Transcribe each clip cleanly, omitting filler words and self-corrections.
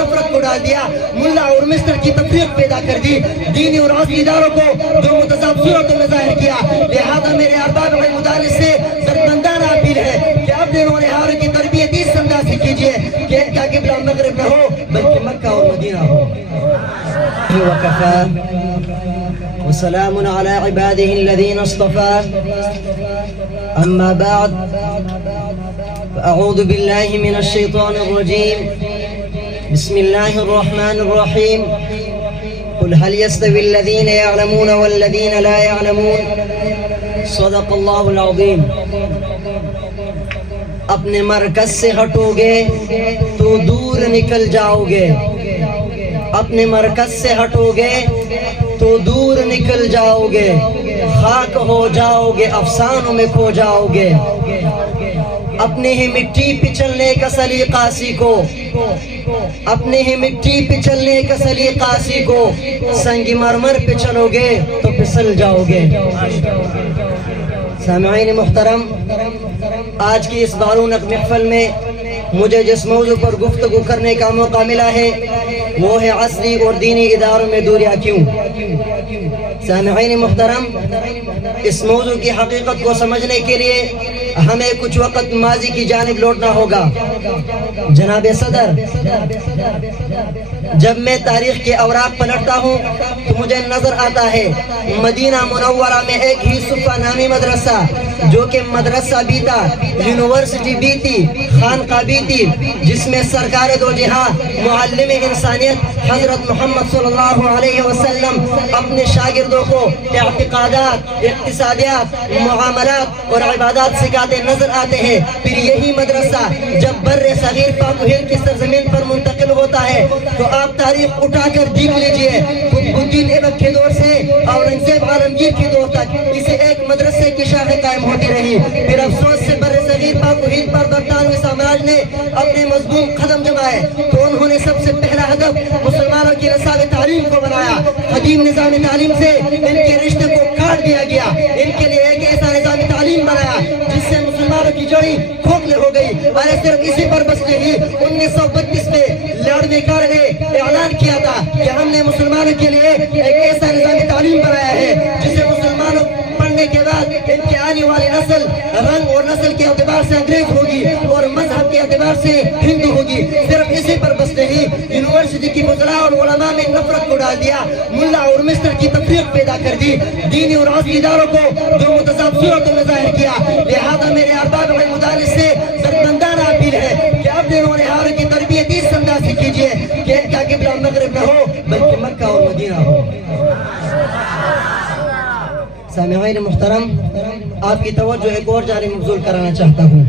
نفرت کو ڈال دیا، ملا اور مسٹر کی تفریق پیدا کر دی، دینی اور عصری اداروں کو دو متضاد صورتوں میں ظاہر کیا۔ لہذا میرے ارباب مدارس سے دردمندانہ اپیل ہے کہ اپنے نونہاروں کی تربیت اس انداز سے کیجیے کہ ان کا قبلہ مغرب نہ ہو بلکہ مکہ اور مدینہ ہو۔ وكفى وسلام على عباده الذين اصطفى أما بعد فأعوذ بالله من الشيطان الرجيم بسم الله الرحمن الرحيم قل هل يستوي الذين يعلمون والذين لا يعلمون صدق الله العظيم۔ اپنے مرکز سے ہٹو گے تو دور نکل جاؤ گے، اپنے مرکز سے ہٹو گے تو دور نکل جاؤ گے، خاک ہو جاؤ گے، افسانوں میں کھو جاؤ گے۔ اپنے ہی مٹی پہ چلنے کا سلیقہ سیکھو، اپنے ہی مٹی پہ چلنے کا سلیقہ سیکھو، سنگ مرمر پہ چلو گے تو پھسل جاؤ گے۔ سامعین محترم، آج کی اس بارونق محفل میں مجھے جس موضوع پر گفتگو کرنے کا موقع ملا ہے وہ ہے عصری اور دینی اداروں میں دوریاں کیوں۔ سامعین محترم، اس موضوع کی حقیقت کو سمجھنے کے لیے ہمیں کچھ وقت ماضی کی جانب لوٹنا ہوگا۔ جناب صدر، جب میں تاریخ کے اوراق پلٹتا ہوں تو مجھے نظر آتا ہے مدینہ منورہ میں ایک ہی صفہ نامی مدرسہ جو کہ مدرسہ بھی تھا، یونیورسٹی بھی تھی، خانقاہ بھی تھی، جس میں سرکار دو جہاں معلم انسانیت حضرت محمد صلی اللہ علیہ وسلم اپنے شاگردوں کو اعتقادات، اقتصادیات، معاملات اور عبادات سکھاتے نظر آتے ہیں۔ پھر یہی مدرسہ جب بر صغیر پاک و ہند کی سرزمین پر منتقل ہوتا ہے تو آپ تاریخ اٹھا کر دیکھ لیجئے، قطب الدین ایبک کے دور سے اورنگزیب عالمگیر کے دور تک اسے ایک مدرسے کی شاخیں قائم ہوتی رہی۔ پھر افسوس سے بر صغیر پاک و ہند پر برطانوی سامراج نے اپنے مضمون قدم جمائے تو انہوں نے سب سے پہلا ہدف مسلمانوں کی نصاب تعلیم کو بنایا۔ قدیم نظام تعلیم سے ان کے رشتے کو کاٹ دیا گیا، ان کے لیے ایک ایسا نظام تعلیم بنایا جس سے مسلمانوں کی جڑی کھوکھلے ہو گئی۔ اور صرف اسی پر بس نہیں، 1932 میں لارڈ میکار نے اعلان کیا تھا کہ ہم نے مسلمانوں کے لیے ایک ایسا نظام تعلیم بنایا ہے جسے مسلمانوں پڑھنے کے بعد ان کی آنے والی نسل رنگ اور نسل کے اعتبار سے انگریز ہوگی اور مذہب کے اعتبار سے ہندو ہوگی۔ صرف اسی پر بس نہیں، یونیورسٹی کی فضلاء اور علماء میں نفرت کو ڈال دیا، ملا اور مسٹر کی تفریق پیدا کر دی، دینی اور عصری اداروں کو دو متضاد صورتوں میں ظاہر کیا۔ لہذا میرے ارباب مدارس سے دردمندانہ اپیل ہے کہ اپنے نونہاروں کی تربیت اس انداز سے کیجیے کہ ان کا قبلہ مغرب نہ ہو بلکہ مکہ اور مدینہ ہو۔ سامعین محترم، آپ کی توجہ ایک اور جانب مبذول کرانا چاہتا ہوں۔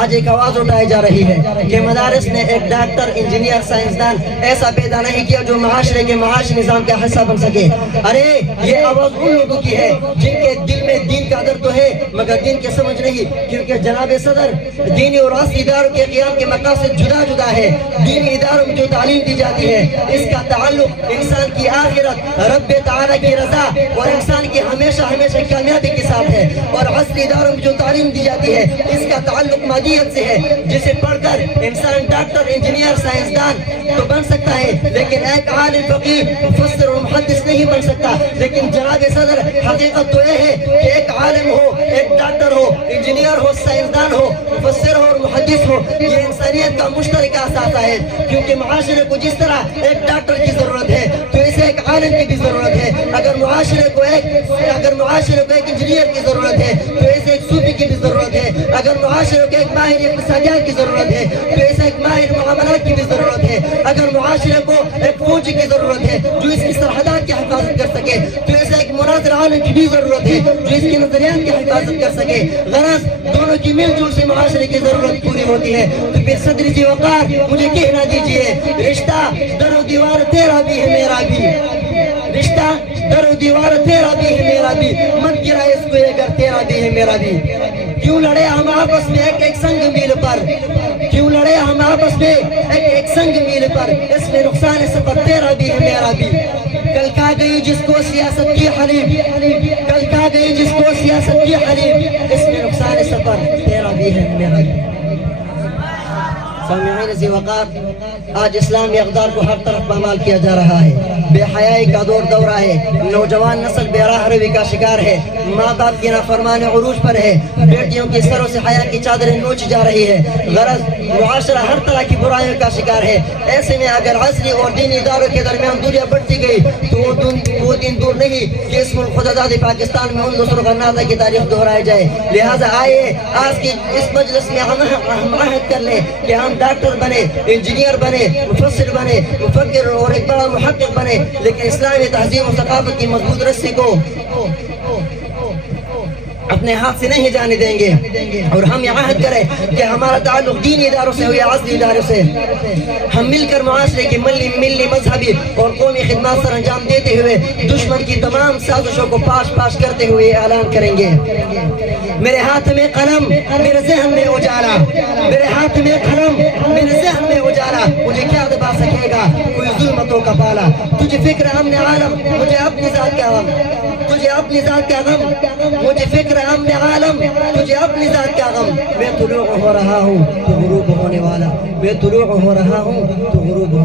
آج ایک آواز اٹھائی جا رہی ہے کہ مدارس نے ایک ڈاکٹر، انجینئر، سائنسدان ایسا پیدا نہیں کیا جو معاشرے کے معاشی نظام کا حصہ بن سکے۔ ارے یہ آواز ان لوگوں کی ہے جن کے دل میں دین کا درد تو ہے مگر دین کی سمجھ نہیں، کیونکہ جناب صدر، دینی اور عصری اداروں کے قیام کے مقاصد جدا جدا ہے۔ دینی اداروں میں جو تعلیم دی جاتی ہے اس کا تعلق انسان کی آخرت، رب تعالی کی رضا اور انسان کی ہمیشہ ہمیشہ کامیابی کے ساتھ ہے، اور عصری اداروں میں جو تعلیم دی جاتی ہے اس کا تعلق مادیت سے ہے، جسے پڑھ کر انسان ڈاکٹر، انجینئر، سائنسدان تو بن سکتا ہے لیکن ایک عالم، فقیہ، مفسر اور محدث نہیں بن سکتا۔ لیکن جناب صدر، حقیقت تو یہ ہے کہ ایک عالم ہو، ایک ڈاکٹر ہو، انجینئر ہو، سائنسدان ہو، مفسر ہو اور محدث ہو، یہ انسانیت کا مشترکہ اثاثہ ہے، کیونکہ معاشرے کو جس طرح ایک ڈاکٹر کی ضرورت ہے تو اسے ایک عالم کی بھی ضرورت ہے۔ اگر معاشرے کو ایک انجینئر کی ضرورت ہے تو اسے ایک صوفی کی بھی ضرورت ہے۔ اگر معاشرے کو ایک ماہر اقتصادیات کی ضرورت ہے تو اسے ایک ماہر معاملات کی بھی ضرورت ہے۔ اگر معاشرے کو ایک فوجی کی ضرورت ہے جو اس کی سرحدات کی حفاظت کر سکے تو اسے ایک مناظر عالم کی بھی ضرورت ہے جو اس کی نظریات کی حفاظت کر سکے۔ غرض دونوں کی مل جل سے معاشرے کی ضرورت پوری ہوتی ہے۔ تو پھر صدر جی وقار مجھے کہنا دیجئے، رشتہ در و دیوار تیرا بھی ہے میرا بھی، رشتہ در و دیوار تیرا بھی ہے میرا بھی، مت گرا اس کو اگر تیرا بھی ہے میرا بھی۔ کیوں لڑے ہم آپس میں ایک سنگ میل پر، کیوں لڑے ہم آپس میں ایک سنگ میل پر، اس میں نقصان سفر تیرا بھی ہے میرا بھی۔ کل کھا گئی جس کو سیاست کی حریف، کل کھا گئی جس کو سیاست کی حریف، اس میں نقصان سفر تیرا بھی ہے میرا بھی۔ سامعین ذی وقار، آج اسلامی اقدار کو ہر طرف پامال کیا جا رہا ہے، بے حیائی کا دورہ ہے، نوجوان نسل بے راہ روی کا شکار ہے، ماں باپ کی نافرمان عروج پر ہے، بیٹیوں کی سروں سے حیا کی چادریں نوچ جا رہی ہے، غرض معاشرہ ہر طرح کی برائیوں کا شکار ہے۔ ایسے میں اگر عصری اور دینی اداروں کے درمیان دوریاں بڑھتی گئی تو وہ دن دور نہیں کہ اس ملک خود آزاد پاکستان میں ان دوسروں کا نازہ کی تاریخ دہرائی جائے۔ لہٰذا آئیے آج کی اس مجلس میں ہم عہد کر لیں کہ ہم ڈاکٹر بنے، انجینئر بنے، مفسر بنے، مفکر اور ایک بڑا محقق بنے، لیکن اسلامی تہذیب و ثقافت کی مضبوط رسی کو اپنے ہاتھ سے نہیں جانے دیں گے، اور ہم یہ عہد کریں کہ ہمارا تعلق دینی اداروں سے ہو یا عصری اداروں سے، ہم مل کر معاشرے کی ملی مذہبی اور قومی خدمات سر انجام دیتے ہوئے دشمن کی تمام سازشوں کو پاش کرتے ہوئے اعلان کریں گے۔ میرے ہاتھ میں قلم، میرے ذہن میں اجالا، میرے ہاتھ میں قلم، میرے ذہن میں اجالا، مجھے کیا دبا سکے گا کوئی ظلمتوں کا پالا، تجھے فکر امن عالم، مجھے اپنی ذات کا غم، تجھے اپنی ذات کا غم، مجھے فکر امن عالم، تجھے اپنی ذات کا غم، میں طلوع ہو رہا ہوں تو غروب ہونے والا، میں طلوع ہو رہا ہوں تو غروب